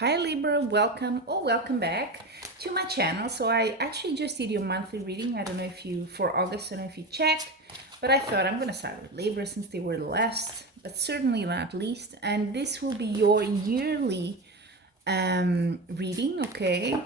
Hi Libra, welcome or welcome back to my channel. So I actually just did your monthly reading. I don't know if you, for August, I don't know if you checked, but I thought I'm going to start with Libra since they were the last, but certainly not least. And this will be your yearly reading, okay?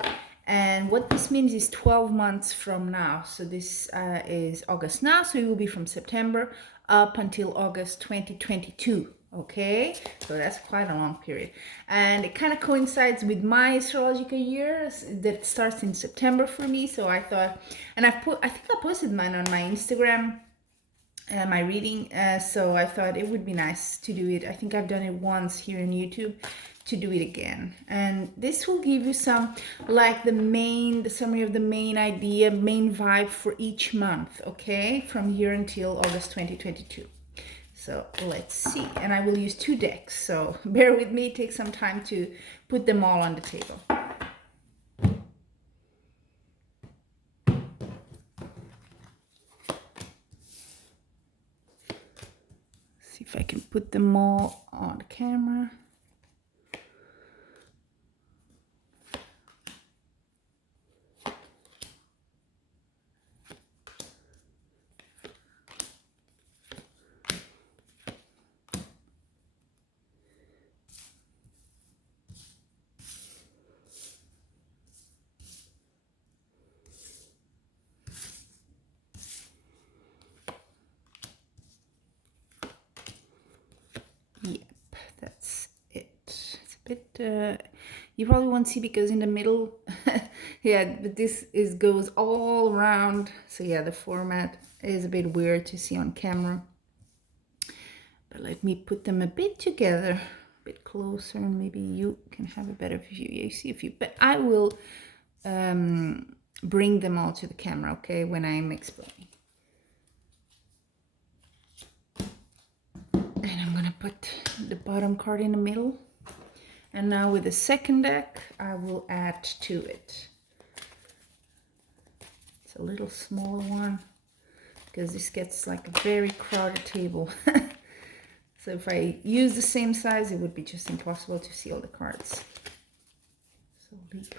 And what this means is 12 months from now. So this is August now, so it will be from September up until August 2022. Okay, so that's quite a long period, and it kind of coincides with my astrological year that starts in September for me. So I thought, and I think I posted mine on my Instagram, my reading. So I thought it would be nice to do it. I think I've done it once here on YouTube, to do it again. And this will give you some, like the summary of the main idea, main vibe for each month, okay? From here until August 2022. So let's see. And I will use 2 decks. So bear with me, take some time to put them all on the table. See if I can put them all on the camera. Yep, that's it. It's a bit, you probably won't see because in the middle, yeah, but this goes all around. So yeah, the format is a bit weird to see on camera. But let me put them a bit together, a bit closer, and maybe you can have a better view. Yeah, you see a few, but I will bring them all to the camera, okay, when I'm explaining. And I'm gonna put the bottom card in the middle. And now with the second deck, I will add to it. It's a little smaller one because this gets like a very crowded table. So if I use the same size, it would be just impossible to see all the cards. So Libra.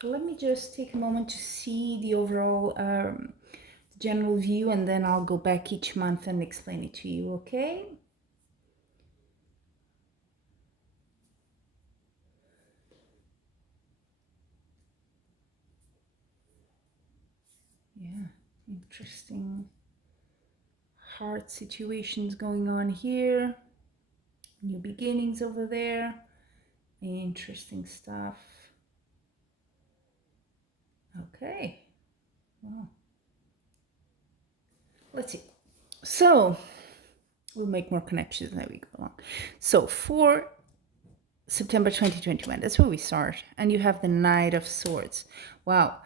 So let me just take a moment to see the overall general view, and then I'll go back each month and explain it to you, okay? Yeah, interesting heart situations going on here. New beginnings over there. Interesting stuff. Okay. Wow. Let's see. So we'll make more connections as we go along. So for September 2021, that's where we start. And you have the Knight of Swords. Wow.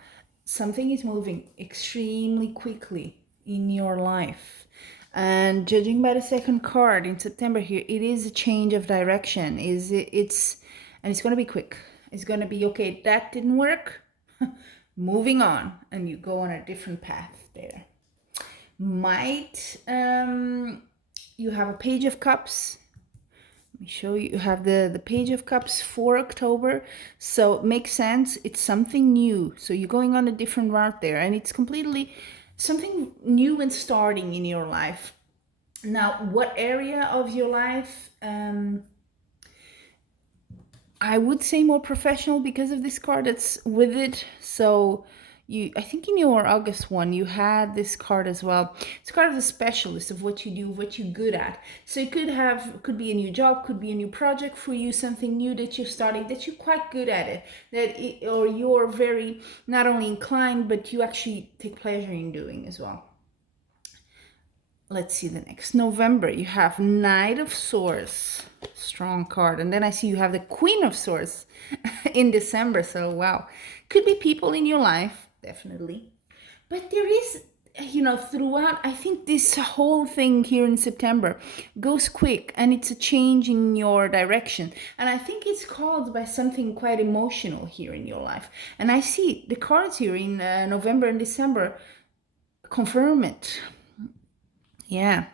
Something is moving extremely quickly in your life. And judging by the second card in September here, it is a change of direction. It's going to be quick. It's going to be, okay, that didn't work. Moving on, and you go on a different path there. Might you have a Page of Cups. Let me show you. You have the Page of Cups for October. So it makes sense. It's something new. So you're going on a different route there, and it's completely something new and starting in your life. Now, what area of your life? I would say more professional because of this card that's with it. So I think in your August one, you had this card as well. It's kind of the specialist of what you do, what you're good at. So it could be a new job, could be a new project for you, something new that you're starting, that you're quite good at it, or you're very not only inclined, but you actually take pleasure in doing as well. Let's see the next. November, you have Knight of Swords, strong card. And then I see you have the Queen of Swords in December. So wow, could be people in your life, definitely. But there is throughout, I think this whole thing here in September goes quick, and it's a change in your direction. And I think it's caused by something quite emotional here in your life. And I see the cards here in November and December confirm it. Yeah.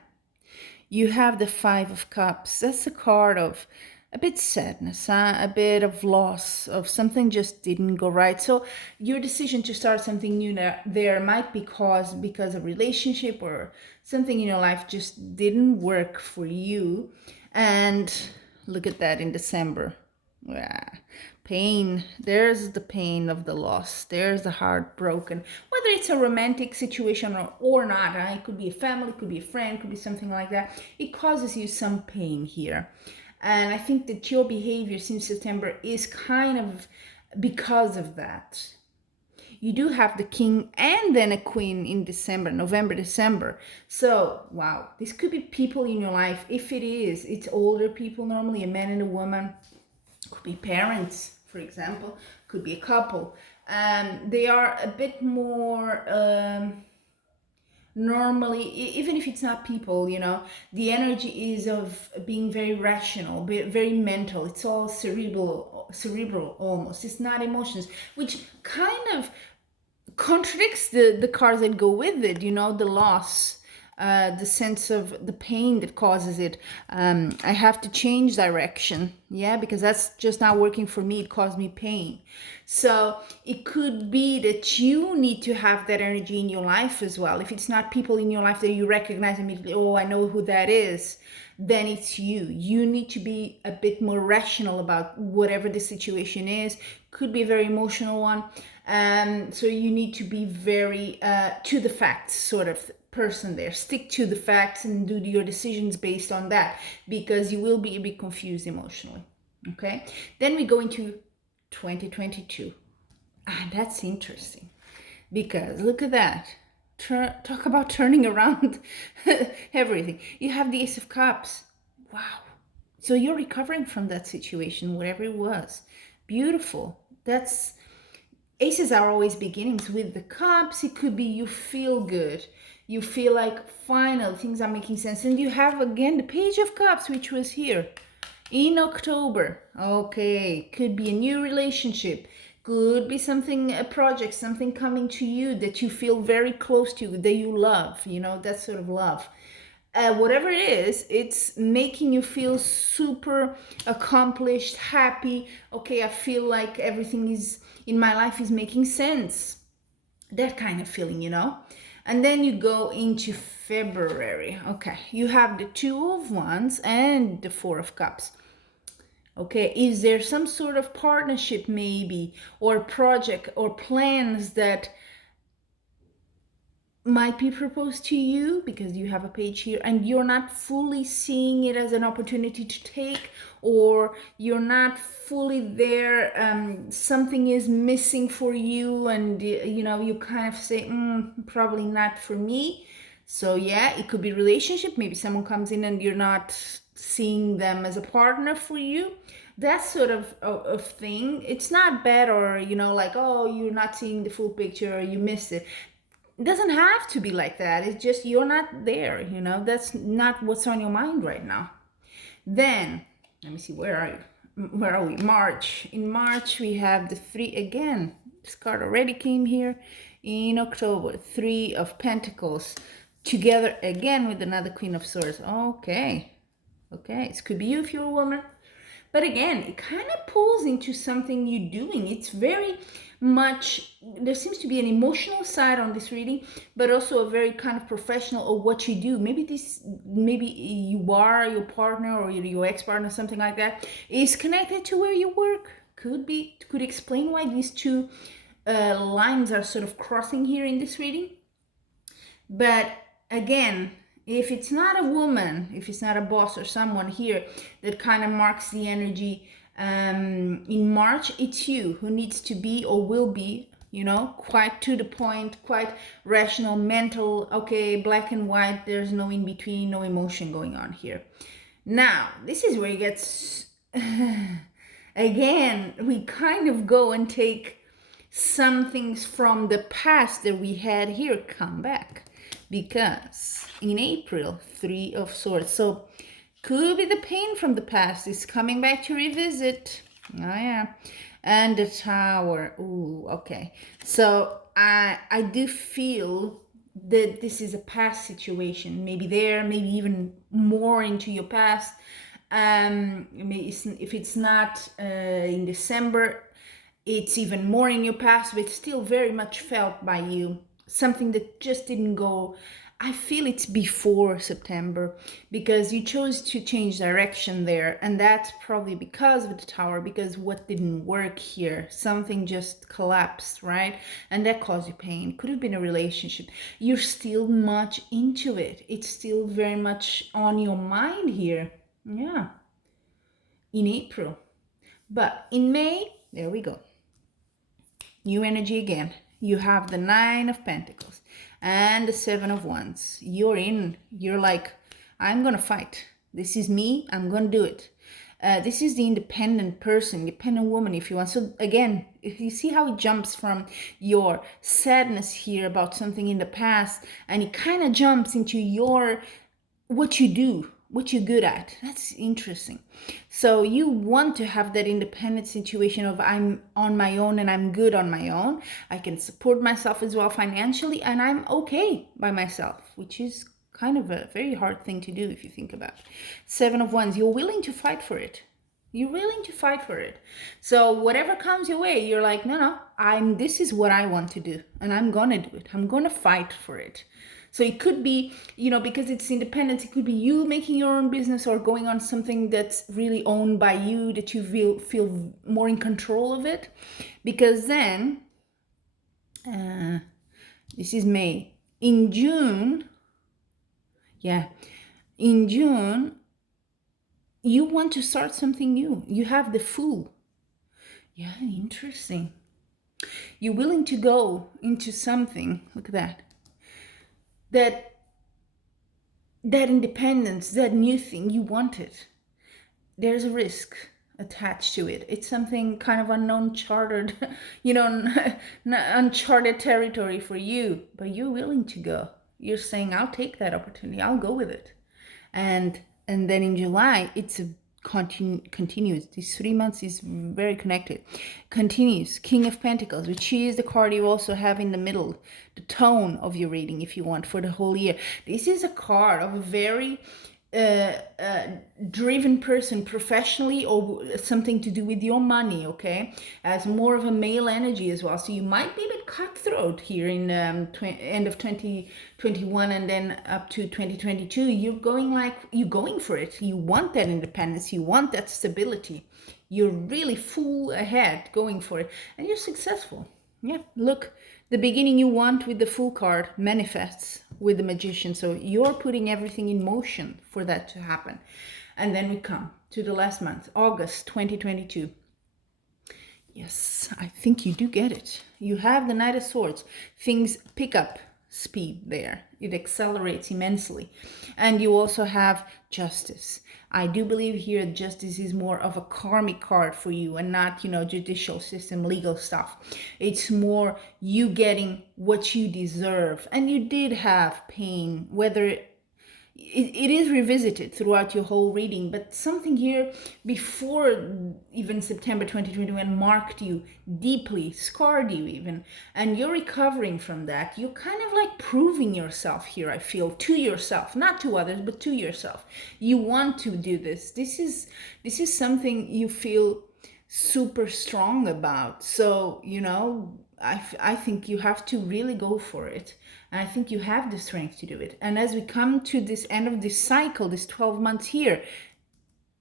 You have the Five of Cups. That's a card of a bit sadness, huh? A bit of loss, of something just didn't go right. So your decision to start something new there might be caused because a relationship or something in your life just didn't work for you. And look at that in December. Yeah. Pain. There's the pain of the loss. There's the heart broken. Whether it's a romantic situation or not, it could be a family, could be a friend, could be something like that. It causes you some pain here. And I think that your behavior since September is kind of because of that. You do have the king and then a queen in December, November, December. So, wow, this could be people in your life. If it is, it's older people, normally a man and a woman. Could be parents, for example, could be a couple. They are a bit more normally, even if it's not people, the energy is of being very rational, very mental. It's all cerebral almost. It's not emotions, which kind of contradicts the cards that go with it, the loss, the sense of the pain that causes it. I have to change direction, because that's just not working for me. It caused me pain. So it could be that you need to have that energy in your life as well. If it's not people in your life that you recognize immediately, oh, I know who that is, then it's you. You need to be a bit more rational about whatever the situation is. Could be a very emotional one. So you need to be very to the facts sort of person there. Stick to the facts and do your decisions based on that, because you will be a bit confused emotionally. Okay, then we go into 2022. That's interesting, because look at that. Talk about turning around everything. You have the Ace of Cups. Wow. So you're recovering from that situation, whatever it was. Beautiful. That's Aces are always beginnings. With the cups, it could be you feel good. You feel like finally things are making sense. And you have again the Page of Cups, which was here in October. Okay, could be a new relationship. Could be something, a project, something coming to you that you feel very close to, that you love, that sort of love. Whatever it is, it's making you feel super accomplished, happy. Okay, I feel like everything is in my life is making sense. That kind of feeling, And then you go into February. Okay, you have the Two of Wands and the Four of Cups. Okay, is there some sort of partnership maybe, or project or plans that might be proposed to you, because you have a page here and you're not fully seeing it as an opportunity to take, or you're not fully there, something is missing for you, and you kind of say, probably not for me. So yeah, it could be relationship. Maybe someone comes in and you're not seeing them as a partner for you. That sort of thing. It's not bad, or like, oh, you're not seeing the full picture, or you missed it. It doesn't have to be like that. It's just you're not there, That's not what's on your mind right now. Then, let me see, where are we? March. In March, we have the Three again. This card already came here in October. Three of Pentacles together again with another Queen of Swords. Okay. It could be you if you're a woman. But again, it kind of pulls into something you're doing. It's very much, there seems to be an emotional side on this reading, but also a very kind of professional of what you do. Maybe you are, your partner or your ex-partner, something like that, is connected to where you work. Could explain why these two lines are sort of crossing here in this reading. But again, if it's not a woman, if it's not a boss or someone here that kind of marks the energy in March, it's you who needs to be or will be, quite to the point, quite rational, mental, okay, black and white, there's no in between, no emotion going on here. Now, this is where it gets, again, we kind of go and take some things from the past that we had here come back. because in April, Three of Swords. So could be the pain from the past is coming back to revisit. Oh yeah. And the Tower. Ooh, okay. So I do feel that this is a past situation. Maybe there, maybe even more into your past. If it's not in December, it's even more in your past, but it's still very much felt by you. Something that just didn't go. I feel it's before September because you chose to change direction there, and that's probably because of the Tower, because what didn't work here, something just collapsed, right? And that caused you pain. Could have been a relationship. You're still much into it. It's still very much on your mind here. Yeah. In April. But in May, there we go. New energy again. You have the Nine of Pentacles and the Seven of Wands. You're in. You're like, I'm going to fight. This is me. I'm going to do it. This is the independent person, independent woman, if you want. So again, if you see how it jumps from your sadness here about something in the past, and it kind of jumps into your what you do, what you're good at. That's interesting. So you want to have that independent situation of I'm on my own and I'm good on my own. I can support myself as well financially and I'm okay by myself, which is kind of a very hard thing to do if you think about it. Seven of Wands, you're willing to fight for it. You're willing to fight for it. So whatever comes your way, you're like, no, this is what I want to do and I'm gonna do it. I'm gonna fight for it. So it could be, because it's independent, it could be you making your own business or going on something that's really owned by you, that you feel more in control of it. Because then, this is May. In June, you want to start something new. You have the Fool. Yeah, interesting. You're willing to go into something, look at that. That independence, that new thing, you want it. There's a risk attached to it. It's something kind of uncharted, uncharted territory for you, but you're willing to go. You're saying, I'll take that opportunity. I'll go with it. And then in July, it's a continues. These 3 months is very connected. Continues. King of Pentacles, which is the card you also have in the middle, the tone of your reading, if you want, for the whole year. This is a card of a very driven person professionally, or something to do with your money, okay? As more of a male energy as well. So you might be a bit cutthroat here in end of 2021 and then up to 2022. You're going for it. You want that independence. You want that stability. You're really full ahead going for it. And you're successful. Yeah, look, the beginning you want with the Fool card manifests with the Magician. So you're putting everything in motion for that to happen. And then we come to the last month, August 2022. Yes, I think you do get it. You have the Knight of Swords. Things pick up speed there. It accelerates immensely. And you also have Justice. I do believe here Justice is more of a karmic card for you and not, judicial system, legal stuff. It's more you getting what you deserve. And you did have pain, whether it is revisited throughout your whole reading, but something here before even September 2021 marked you deeply, scarred you even, and you're recovering from that. You're kind of like proving yourself here, I feel, to yourself, not to others, but to yourself. You want to do this. This is something you feel super strong about. So, I think you have to really go for it. And I think you have the strength to do it. And as we come to this end of this cycle, this 12 months here,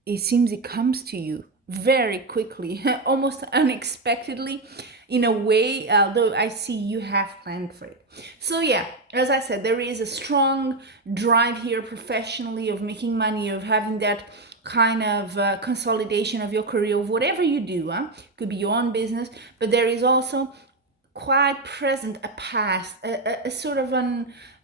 it seems it comes to you very quickly, almost unexpectedly in a way, although I see you have planned for it. So yeah, as I said, there is a strong drive here professionally of making money, of having that kind of consolidation of your career, of whatever you do. Could be your own business, but there is also quite present a past, a sort of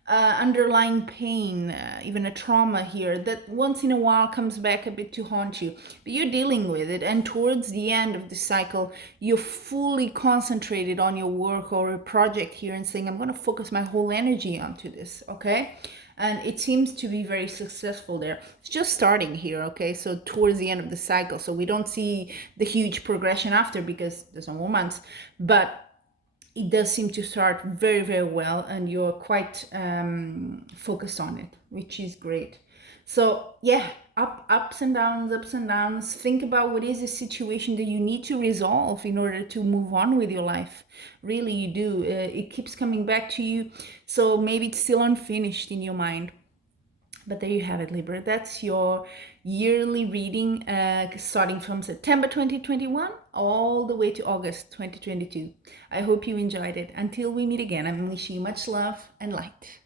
underlying pain, even a trauma here that once in a while comes back a bit to haunt you. But you're dealing with it, and towards the end of the cycle, you're fully concentrated on your work or a project here and saying, I'm going to focus my whole energy onto this, okay? And it seems to be very successful there. It's just starting here, okay? So towards the end of the cycle. So we don't see the huge progression after because there's no more months. But it does seem to start very, very well, and you're quite focused on it, which is great. So yeah, ups and downs, ups and downs. Think about what is the situation that you need to resolve in order to move on with your life. Really, you do. It keeps coming back to you. So maybe it's still unfinished in your mind. But there you have it, Libra. That's your yearly reading starting from September 2021 all the way to August 2022. I hope you enjoyed it. Until we meet again, I'm wishing you much love and light.